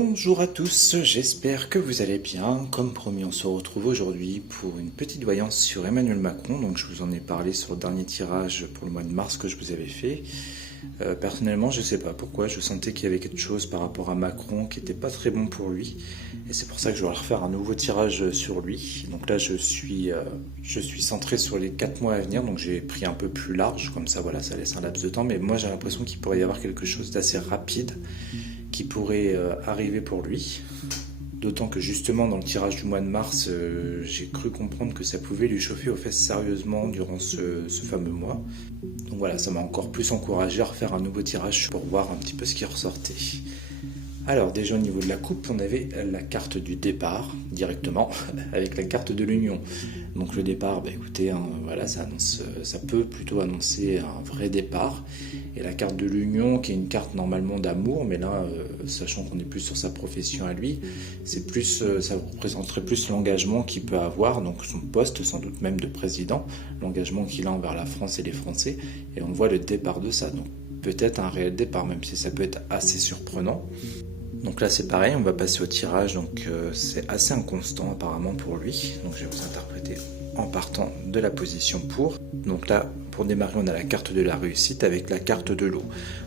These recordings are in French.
Bonjour à tous, j'espère que vous allez bien. Comme promis, on se retrouve aujourd'hui pour une petite voyance sur Emmanuel Macron. Donc je vous en ai parlé sur le dernier tirage pour le mois de mars que je vous avais fait. Personnellement, je ne sais pas pourquoi, je sentais qu'il y avait quelque chose par rapport à Macron qui n'était pas très bon pour lui. Et c'est pour ça que je vais refaire un nouveau tirage sur lui. Donc là, je suis centré sur les 4 mois à venir. Donc j'ai pris un peu plus large, comme ça, voilà, ça laisse un laps de temps. Mais moi, j'ai l'impression qu'il pourrait y avoir quelque chose d'assez rapide qui pourrait arriver pour lui. D'autant que justement dans le tirage du mois de mars, j'ai cru comprendre que ça pouvait lui chauffer aux fesses sérieusement durant ce fameux mois. Donc voilà, ça m'a encore plus encouragé à refaire un nouveau tirage pour voir un petit peu ce qui ressortait. Alors déjà au niveau de la coupe, on avait la carte du départ directement avec la carte de l'union. Donc le départ, écoutez, voilà, ça peut plutôt annoncer un vrai départ. Et la carte de l'union, qui est une carte normalement d'amour, mais là, sachant qu'on est plus sur sa profession à lui, c'est plus, ça représenterait plus l'engagement qu'il peut avoir, donc son poste sans doute même de président, l'engagement qu'il a envers la France et les Français. Et on voit le départ de ça, donc peut-être un réel départ, même si ça peut être assez surprenant. Donc là c'est pareil, on va passer au tirage, donc c'est assez inconstant apparemment pour lui, donc je vais vous interpréter en partant de la position pour. Donc là pour démarrer on a la carte de la réussite avec la carte de l'eau.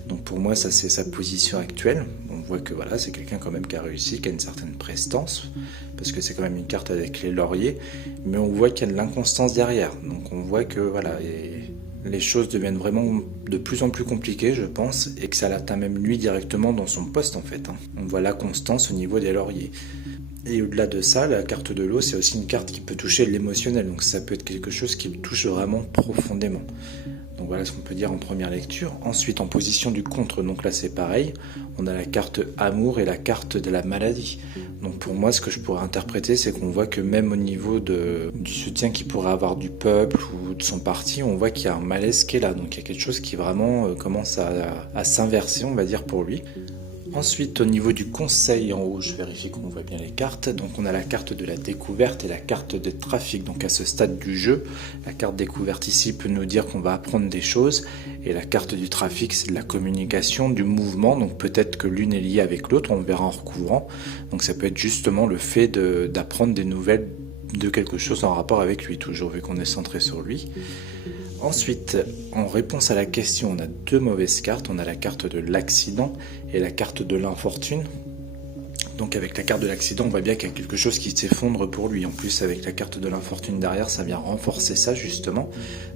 Donc pour moi ça c'est sa position actuelle, on voit que voilà c'est quelqu'un quand même qui a réussi, qui a une certaine prestance, parce que c'est quand même une carte avec les lauriers, mais on voit qu'il y a de l'inconstance derrière, donc on voit que voilà, les choses deviennent vraiment de plus en plus compliquées, je pense, et que ça l'atteint même lui directement dans son poste en fait. On voit la constance au niveau des lauriers. Et au-delà de ça, la carte de l'eau, c'est aussi une carte qui peut toucher l'émotionnel, donc ça peut être quelque chose qui le touche vraiment profondément. Donc voilà ce qu'on peut dire en première lecture. Ensuite, en position du contre, donc là c'est pareil, on a la carte amour et la carte de la maladie. Donc pour moi, ce que je pourrais interpréter, c'est qu'on voit que même au niveau du soutien qu'il pourrait avoir du peuple ou de son parti, on voit qu'il y a un malaise qui est là. Donc il y a quelque chose qui vraiment commence à s'inverser, on va dire, pour lui. Ensuite, au niveau du conseil en haut, je vérifie qu'on voit bien les cartes. Donc on a la carte de la découverte et la carte de trafic. Donc à ce stade du jeu, la carte découverte ici peut nous dire qu'on va apprendre des choses. Et la carte du trafic, c'est de la communication, du mouvement. Donc peut-être que l'une est liée avec l'autre, on le verra en recouvrant. Donc ça peut être justement le fait d'apprendre des nouvelles de quelque chose en rapport avec lui, toujours vu qu'on est centré sur lui. Ensuite, en réponse à la question, on a 2 mauvaises cartes. On a la carte de l'accident et la carte de l'infortune. Donc avec la carte de l'accident, on voit bien qu'il y a quelque chose qui s'effondre pour lui. En plus, avec la carte de l'infortune derrière, ça vient renforcer ça justement.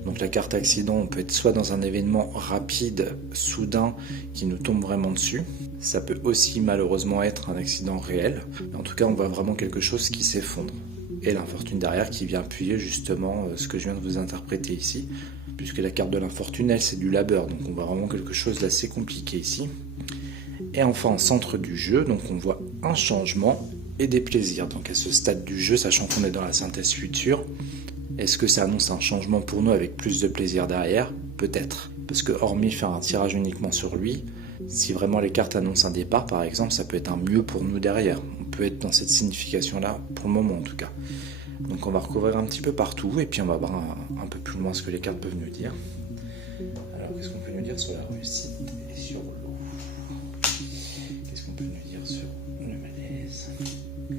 Donc la carte accident, on peut être soit dans un événement rapide, soudain, qui nous tombe vraiment dessus. Ça peut aussi malheureusement être un accident réel. En tout cas, on voit vraiment quelque chose qui s'effondre. Et l'infortune derrière qui vient appuyer justement ce que je viens de vous interpréter ici, puisque la carte de l'infortune, elle, c'est du labeur, donc on voit vraiment quelque chose d'assez compliqué ici. Et enfin, en centre du jeu, donc on voit un changement et des plaisirs. Donc à ce stade du jeu, sachant qu'on est dans la synthèse future, est-ce que ça annonce un changement pour nous avec plus de plaisir derrière? Peut-être, parce que hormis faire un tirage uniquement sur lui, si vraiment les cartes annoncent un départ par exemple, ça peut être un mieux pour nous derrière. On peut être dans cette signification-là, pour le moment en tout cas. Donc on va recouvrir un petit peu partout et puis on va voir un peu plus loin ce que les cartes peuvent nous dire. Alors qu'est-ce qu'on peut nous dire sur la réussite et sur l'eau? Qu'est-ce qu'on peut nous dire sur le malaise, le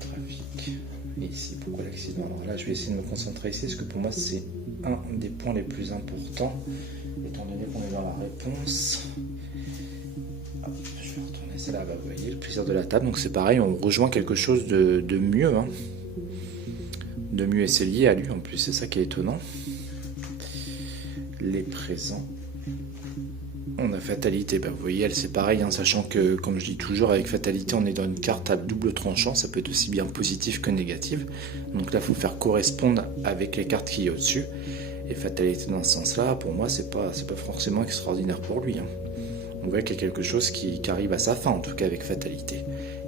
trafic? Et ici, pourquoi l'accident? Alors là, je vais essayer de me concentrer ici parce que pour moi c'est un des points les plus importants, étant donné qu'on est dans la réponse. Hop, je vais retourner ça là, vous voyez, le plaisir de la table, donc c'est pareil, on rejoint quelque chose de mieux, de mieux, et c'est lié à lui en plus, c'est ça qui est étonnant. Les présents, on a fatalité, vous voyez, elle c'est pareil, sachant que, comme je dis toujours, avec fatalité, on est dans une carte à double tranchant, ça peut être aussi bien positif que négatif, donc là il faut faire correspondre avec les cartes qui est au-dessus, et fatalité dans ce sens-là, pour moi, c'est pas forcément extraordinaire pour lui. On voit qu'il y a quelque chose qui arrive à sa fin, en tout cas avec fatalité.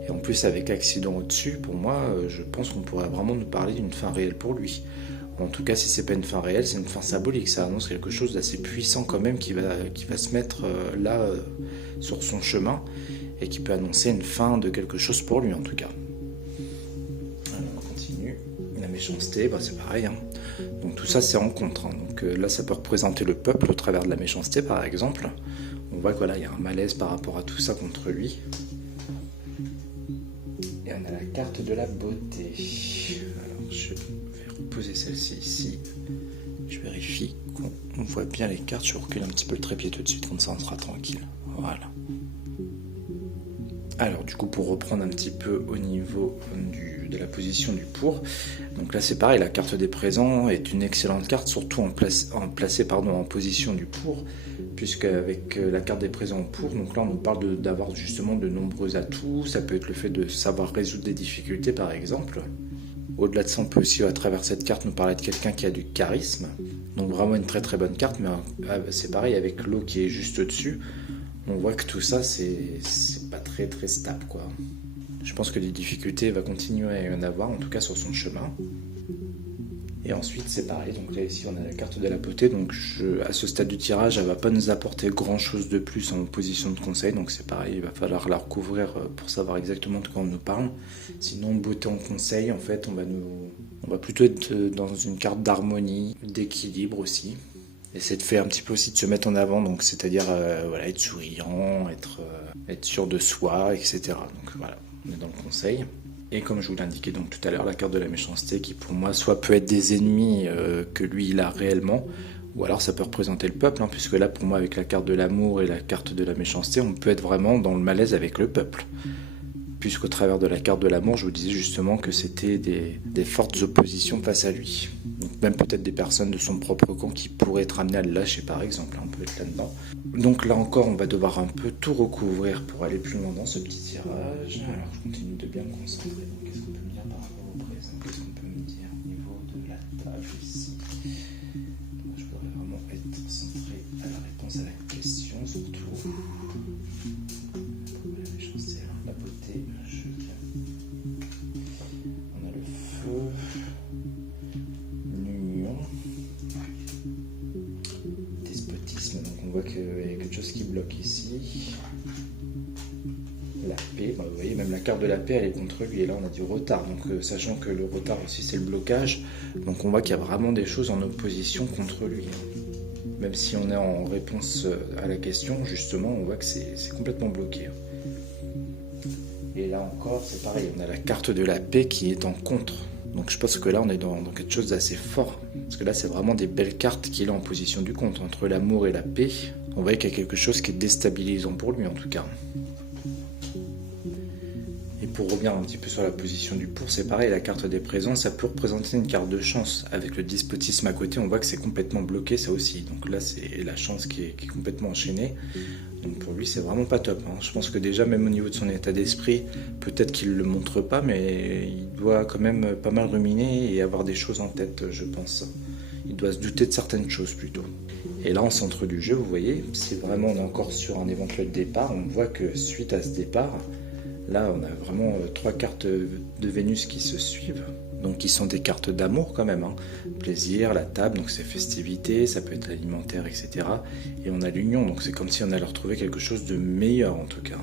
Et en plus, avec accident au-dessus, pour moi, je pense qu'on pourrait vraiment nous parler d'une fin réelle pour lui. En tout cas, si c'est pas une fin réelle, c'est une fin symbolique. Ça annonce quelque chose d'assez puissant quand même qui va se mettre là sur son chemin et qui peut annoncer une fin de quelque chose pour lui en tout cas. Alors, on continue. La méchanceté, c'est pareil. Donc tout ça, c'est en contre. Donc là, ça peut représenter le peuple au travers de la méchanceté, par exemple. On voit qu'il y a un malaise par rapport à tout ça contre lui. on a la carte de la beauté. Alors, je vais reposer celle-ci ici. Je vérifie qu'on voit bien les cartes. Je recule un petit peu le trépied tout de suite, comme ça on sera tranquille. Voilà. Alors du coup, pour reprendre un petit peu au niveau de la position du pour, donc là c'est pareil, la carte des présents est une excellente carte, surtout placée en position du pour, puisque avec la carte des présents en pour, donc là on nous parle d'avoir justement de nombreux atouts. Ça peut être le fait de savoir résoudre des difficultés par exemple. Au-delà de ça, on peut aussi à travers cette carte nous parler de quelqu'un qui a du charisme, donc vraiment une très très bonne carte, mais c'est pareil avec l'eau qui est juste au-dessus. On voit que tout ça, c'est pas très très stable, quoi. Je pense que des difficultés va continuer à y en avoir, en tout cas sur son chemin. Et ensuite, c'est pareil. Donc là, ici, on a la carte de la beauté. Donc à ce stade du tirage, elle va pas nous apporter grand chose de plus en position de conseil. Donc c'est pareil, il va falloir la recouvrir pour savoir exactement de quoi on nous parle. Sinon, beauté en conseil, en fait, on va plutôt être dans une carte d'harmonie, d'équilibre aussi. Essayer de faire un petit peu aussi de se mettre en avant, donc c'est-à-dire voilà, être souriant, être sûr de soi, etc. Donc voilà, on est dans le conseil. Et comme je vous l'indiquais donc tout à l'heure, la carte de la méchanceté qui pour moi soit peut être des ennemis que lui il a réellement, ou alors ça peut représenter le peuple, puisque là pour moi avec la carte de l'amour et la carte de la méchanceté, on peut être vraiment dans le malaise avec le peuple. Puisqu'au travers de la carte de l'amour, je vous disais justement que c'était des fortes oppositions face à lui. Donc même peut-être des personnes de son propre camp qui pourraient être amenées à le lâcher par exemple, on peut être là-dedans. Donc là encore, on va devoir un peu tout recouvrir pour aller plus loin dans ce petit tirage. Alors je continue de bien me concentrer. Donc qu'est-ce qu'on peut me dire par rapport au présent? Qu'est-ce qu'on peut me dire au niveau de la table ici? Donc, je pourrais vraiment être centré à la réponse à la question surtout. La beauté, on a le feu, l'union, despotisme, donc on voit qu'il y a quelque chose qui bloque ici. La paix, vous voyez, même la carte de la paix elle est contre lui, et là on a du retard, donc sachant que le retard aussi c'est le blocage, donc on voit qu'il y a vraiment des choses en opposition contre lui. Même si on est en réponse à la question, justement, on voit que c'est complètement bloqué. Et là encore, c'est pareil, on a la carte de la paix qui est en contre. Donc je pense que là, on est dans quelque chose d'assez fort. Parce que là, c'est vraiment des belles cartes qu'il a en position du contre. Entre l'amour et la paix, on voit qu'il y a quelque chose qui est déstabilisant pour lui, en tout cas. Et pour revenir un petit peu sur la position du pour, c'est pareil, la carte des présents, ça peut représenter une carte de chance. Avec le despotisme à côté, on voit que c'est complètement bloqué, ça aussi. Donc là, c'est la chance qui est complètement enchaînée. Donc pour lui, c'est vraiment pas top. Je pense que déjà, même au niveau de son état d'esprit, peut-être qu'il ne le montre pas, mais il doit quand même pas mal ruminer et avoir des choses en tête, je pense. Il doit se douter de certaines choses plutôt. Et là, en centre du jeu, vous voyez, si vraiment on est encore sur un éventuel départ, on voit que suite à ce départ, là, on a vraiment 3 cartes de Vénus qui se suivent. Donc qui sont des cartes d'amour quand même, plaisir, la table, donc c'est festivité, ça peut être alimentaire, etc. Et on a l'union, donc c'est comme si on allait retrouver quelque chose de meilleur en tout cas.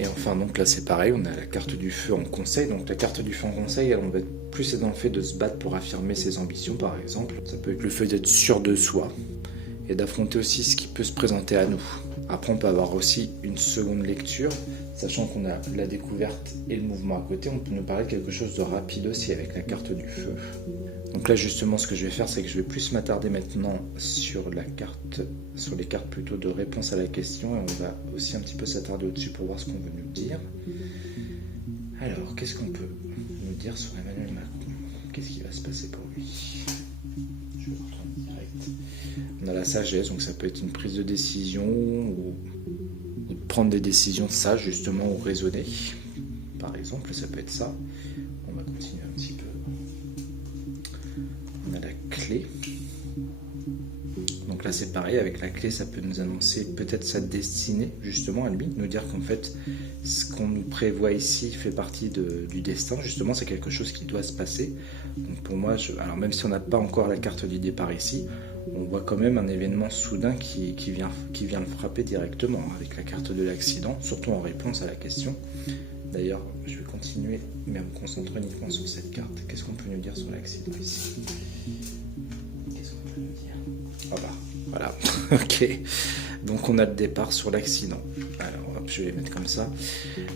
Et enfin donc là c'est pareil, on a la carte du feu en conseil, donc la carte du feu en conseil, on va être plus dans le fait de se battre pour affirmer ses ambitions par exemple. Ça peut être le fait d'être sûr de soi, et d'affronter aussi ce qui peut se présenter à nous. Après, on peut avoir aussi une seconde lecture, sachant qu'on a la découverte et le mouvement à côté, on peut nous parler de quelque chose de rapide aussi avec la carte du feu. Donc là, justement, ce que je vais faire, c'est que je vais plus m'attarder maintenant sur les cartes plutôt de réponse à la question, et on va aussi un petit peu s'attarder au-dessus pour voir ce qu'on veut nous dire. Alors, qu'est-ce qu'on peut nous dire sur Emmanuel Macron? Qu'est-ce qui va se passer pour lui? Je vais retourner direct. On a la sagesse, donc ça peut être une prise de décision ou de prendre des décisions sages justement ou raisonnées. Par exemple, ça peut être ça. On va continuer un petit peu. On a la clé. Donc là c'est pareil, avec la clé ça peut nous annoncer peut-être sa destinée justement à lui, nous dire qu'en fait ce qu'on nous prévoit ici fait partie du destin, justement c'est quelque chose qui doit se passer. Donc pour moi, alors même si on n'a pas encore la carte du départ ici, on voit quand même un événement soudain qui vient le frapper directement avec la carte de l'accident, surtout en réponse à la question. D'ailleurs, je vais continuer, mais à me concentrer uniquement sur cette carte. Qu'est-ce qu'on peut nous dire sur l'accident ici? Qu'est-ce qu'on peut nous dire? Ok, donc on a le départ sur l'accident. Alors hop, je vais les mettre comme ça.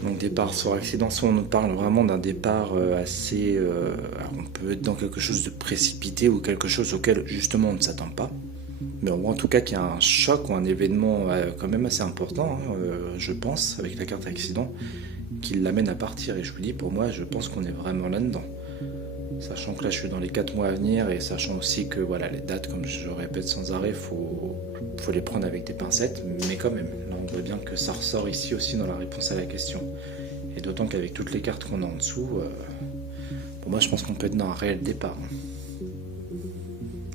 Donc départ sur l'accident, si on nous parle vraiment d'un départ assez... alors on peut être dans quelque chose de précipité ou quelque chose auquel justement on ne s'attend pas. Mais en tout cas qu'il y a un choc ou un événement quand même assez important, hein, je pense, avec la carte accident, qui l'amène à partir. Et je vous dis, pour moi, je pense qu'on est vraiment là-dedans. Sachant que là, je suis dans les 4 mois à venir et sachant aussi que voilà, les dates, comme je répète sans arrêt, faut les prendre avec des pincettes. Mais quand même, là, on voit bien que ça ressort ici aussi dans la réponse à la question. Et d'autant qu'avec toutes les cartes qu'on a en dessous, pour moi, je pense qu'on peut être dans un réel départ.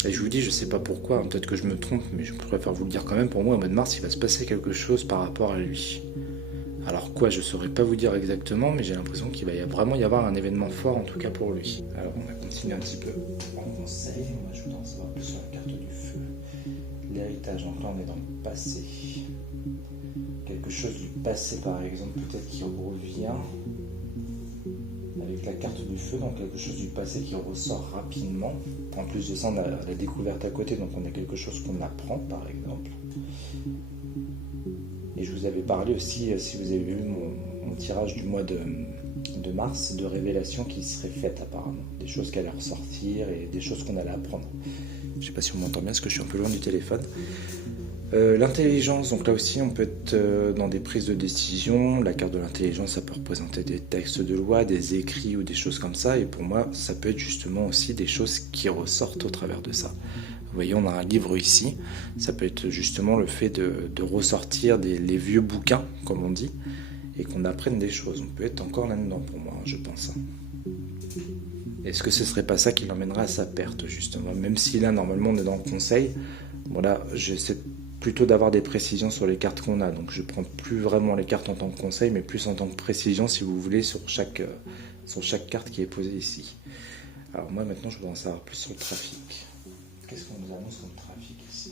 Et je vous dis, je sais pas pourquoi, hein, peut-être que je me trompe, mais je préfère vous le dire quand même, pour moi, au mois de mars, il va se passer quelque chose par rapport à lui. Alors quoi, je saurais pas vous dire exactement, mais j'ai l'impression qu'il va vraiment y avoir un événement fort, en tout cas pour lui. Alors on va continuer un petit peu en conseil, moi je voudrais en savoir plus sur la carte du feu. L'héritage, donc là on est dans le passé. Quelque chose du passé par exemple, peut-être qui revient. Avec la carte du feu, donc quelque chose du passé qui ressort rapidement. En plus de ça, on a la découverte à côté, donc on a quelque chose qu'on apprend, par exemple. Et je vous avais parlé aussi, si vous avez vu mon tirage du mois de mars, de révélations qui seraient faites apparemment. Des choses qui allaient ressortir et des choses qu'on allait apprendre. Je ne sais pas si on m'entend bien, parce que je suis un peu loin du téléphone. L'intelligence, donc là aussi on peut être dans des prises de décision. La carte de l'intelligence, ça peut représenter des textes de loi, des écrits ou des choses comme ça, et pour moi ça peut être justement aussi des choses qui ressortent au travers de ça. Vous voyez, on a un livre ici, ça peut être justement le fait de ressortir les vieux bouquins, comme on dit, et qu'on apprenne des choses. On peut être encore là-dedans pour moi, je pense. Est-ce que ce serait pas ça qui l'emmènerait à sa perte, justement? Même si là, normalement, on est dans le conseil, voilà, j'essaie plutôt d'avoir des précisions sur les cartes qu'on a. Donc je prends plus vraiment les cartes en tant que conseil, mais plus en tant que précision, si vous voulez, sur chaque carte qui est posée ici. Alors moi, maintenant, je voudrais en savoir plus sur le trafic. Qu'est-ce qu'on nous annonce comme trafic ici?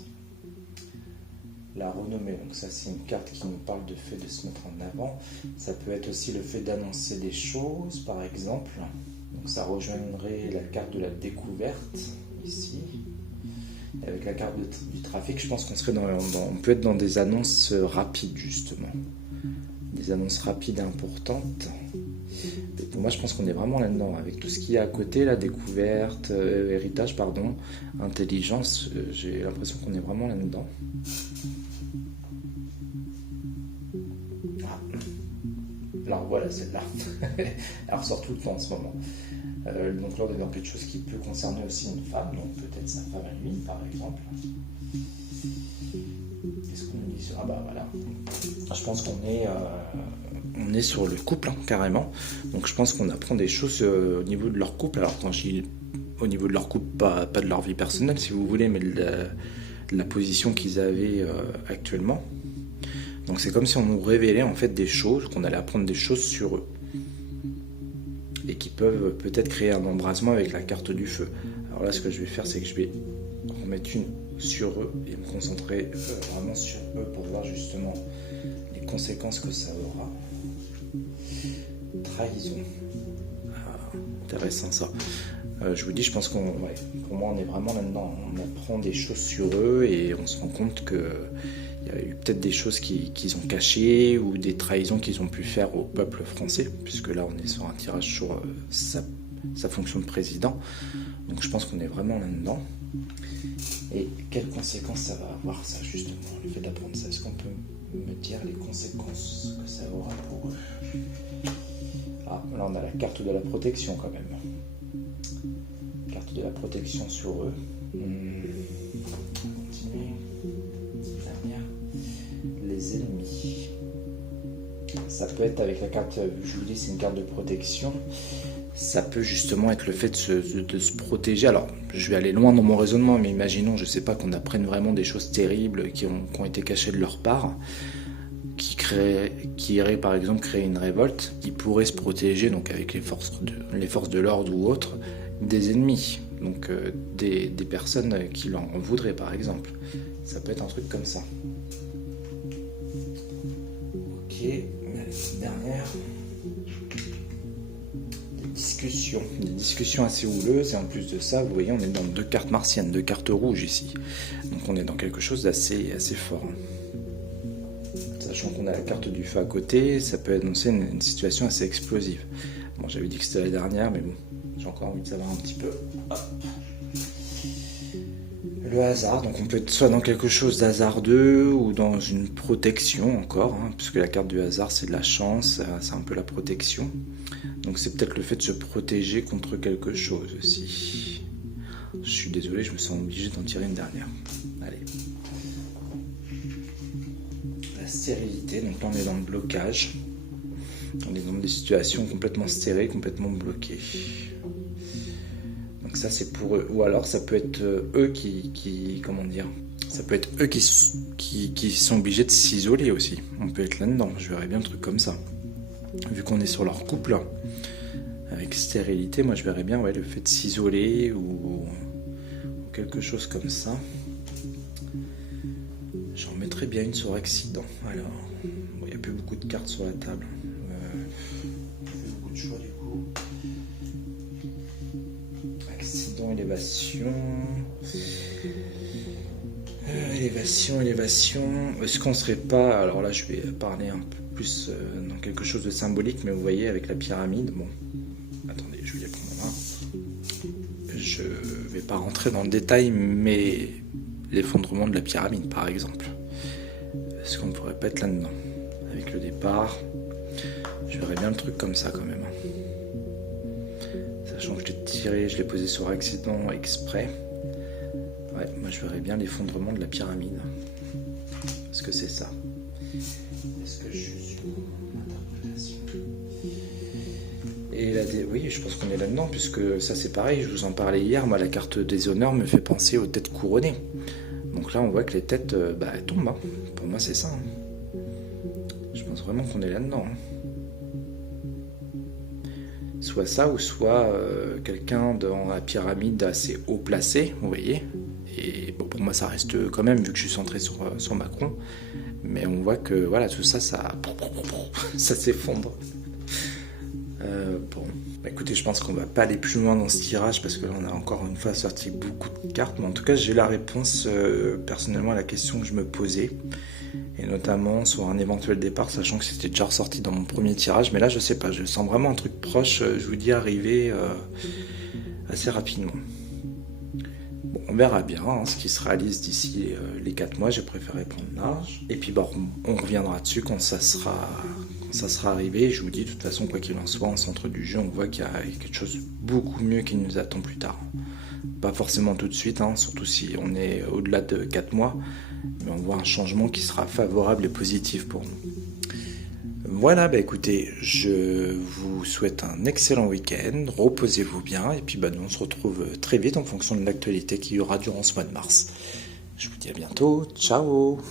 La renommée, donc ça c'est une carte qui nous parle de fait de se mettre en avant. Ça peut être aussi le fait d'annoncer des choses, par exemple. Donc ça rejoindrait la carte de la découverte, ici. Et avec la carte du trafic, je pense qu'on serait on peut être dans des annonces rapides, justement. Des annonces rapides et importantes. Et pour moi, je pense qu'on est vraiment là-dedans. Avec tout ce qu'il y a à côté, la découverte, héritage, pardon, intelligence, j'ai l'impression qu'on est vraiment là-dedans. Ah. Alors voilà, celle-là. Elle ressort tout le temps en ce moment. Donc là, on est dans quelque chose qui peut concerner aussi une femme, donc peut-être sa femme à lui, par exemple. Qu'est-ce qu'on dit sur... Ah bah voilà. Je pense qu'on est sur le couple, hein, carrément. Donc je pense qu'on apprend des choses au niveau de leur couple. Alors quand je dis au niveau de leur couple, pas de leur vie personnelle, si vous voulez, mais de la position qu'ils avaient actuellement. Donc c'est comme si on nous révélait en fait des choses, qu'on allait apprendre des choses sur eux. Et qui peuvent peut-être créer un embrasement avec la carte du feu. Alors là, ce que je vais faire, c'est que je vais en mettre une sur eux et me concentrer vraiment sur eux pour voir justement les conséquences que ça aura. Trahison. Ah, intéressant ça. Je vous dis, je pense pour moi, on est vraiment là-dedans. On apprend des choses sur eux et on se rend compte que il y a eu peut-être des choses qu'ils ont cachées ou des trahisons qu'ils ont pu faire au peuple français, puisque là on est sur un tirage sur sa fonction de président. Donc je pense qu'on est vraiment là-dedans. Et quelles conséquences ça va avoir, ça, justement, le fait d'apprendre ça? Est-ce qu'on peut me dire les conséquences que ça aura pour eux? Ah, là on a la carte de la protection quand même. Carte de la protection sur eux. Continuer. Les ennemis. Ça peut être avec la carte, je vous dis, c'est une carte de protection. Ça peut justement être le fait de se protéger. Alors, je vais aller loin dans mon raisonnement, mais imaginons, je sais pas, qu'on apprenne vraiment des choses terribles qui ont été cachées de leur part, qui iraient par exemple créer une révolte. Ils pourraient se protéger, donc avec les forces de l'ordre ou autres, des ennemis. Donc des personnes qui l'en voudraient, par exemple. Ça peut être un truc comme ça. Ok, la dernière. Des disques des discussions assez houleuses, et en plus de ça, vous voyez, on est dans 2 cartes martiennes, 2 cartes rouges ici. Donc on est dans quelque chose d'assez fort. Sachant qu'on a la carte du feu à côté, ça peut annoncer une situation assez explosive. Bon, j'avais dit que c'était la dernière, mais bon, j'ai encore envie de savoir un petit peu. Hop. Le hasard, donc on peut être soit dans quelque chose d'hasardeux ou dans une protection encore, puisque la carte du hasard c'est de la chance, c'est un peu la protection. Donc c'est peut-être le fait de se protéger contre quelque chose aussi. Je suis désolé, je me sens obligé d'en tirer une dernière. Allez. La stérilité, donc là on est dans le blocage. On est dans des situations complètement stériles, complètement bloquées. Donc ça c'est pour eux. Ou alors ça peut être eux comment dire, ça peut être eux qui sont obligés de s'isoler aussi. On peut être là-dedans, je verrais bien un truc comme ça. Vu qu'on est sur leur couple, avec stérilité, moi je verrais bien le fait de s'isoler ou quelque chose comme ça. J'en mettrais bien une sur accident. Alors, il n'y a plus beaucoup de cartes sur la table. Beaucoup de choix du coup. Accident, élévation. Élévation. Est-ce qu'on serait pas... Alors là, je vais parler un peu plus dans quelque chose de symbolique, mais vous voyez, avec la pyramide, bon... Attendez, je vais y prendre un. Je vais pas rentrer dans le détail, mais l'effondrement de la pyramide, par exemple. Est-ce qu'on ne pourrait pas être là-dedans? Avec le départ, je verrais bien le truc comme ça, quand même. Sachant que je l'ai tiré, je l'ai posé sur accident exprès. Ouais, moi je verrais bien l'effondrement de la pyramide. Est-ce que c'est ça? Est-ce que je suis interprétation? Et là, oui, je pense qu'on est là-dedans, puisque ça c'est pareil, je vous en parlais hier, moi la carte des honneurs me fait penser aux têtes couronnées. Donc là on voit que les têtes elles tombent. Pour moi c'est ça. Je pense vraiment qu'on est là-dedans. Soit ça, ou soit quelqu'un dans la pyramide assez haut placé, vous voyez. Et bon, pour moi ça reste quand même, vu que je suis centré sur Macron. Mais on voit que voilà, tout ça, ça s'effondre. Bon, écoutez, je pense qu'on va pas aller plus loin dans ce tirage, parce que là on a encore une fois sorti beaucoup de cartes. Mais en tout cas, j'ai la réponse personnellement à la question que je me posais. Et notamment sur un éventuel départ, sachant que c'était déjà ressorti dans mon premier tirage. Mais là, je sais pas, je sens vraiment un truc proche, je vous dis, arriver assez rapidement. Bon, on verra bien ce qui se réalise d'ici les 4 mois. J'ai préféré prendre large. Et puis bon, on reviendra dessus quand ça sera arrivé. Je vous dis, de toute façon, quoi qu'il en soit, en centre du jeu, on voit qu'il y a quelque chose de beaucoup mieux qui nous attend plus tard. Pas forcément tout de suite, surtout si on est au-delà de 4 mois. Mais on voit un changement qui sera favorable et positif pour nous. Voilà, écoutez, je vous souhaite un excellent week-end, reposez-vous bien, et puis nous on se retrouve très vite en fonction de l'actualité qu'il y aura durant ce mois de mars. Je vous dis à bientôt, ciao!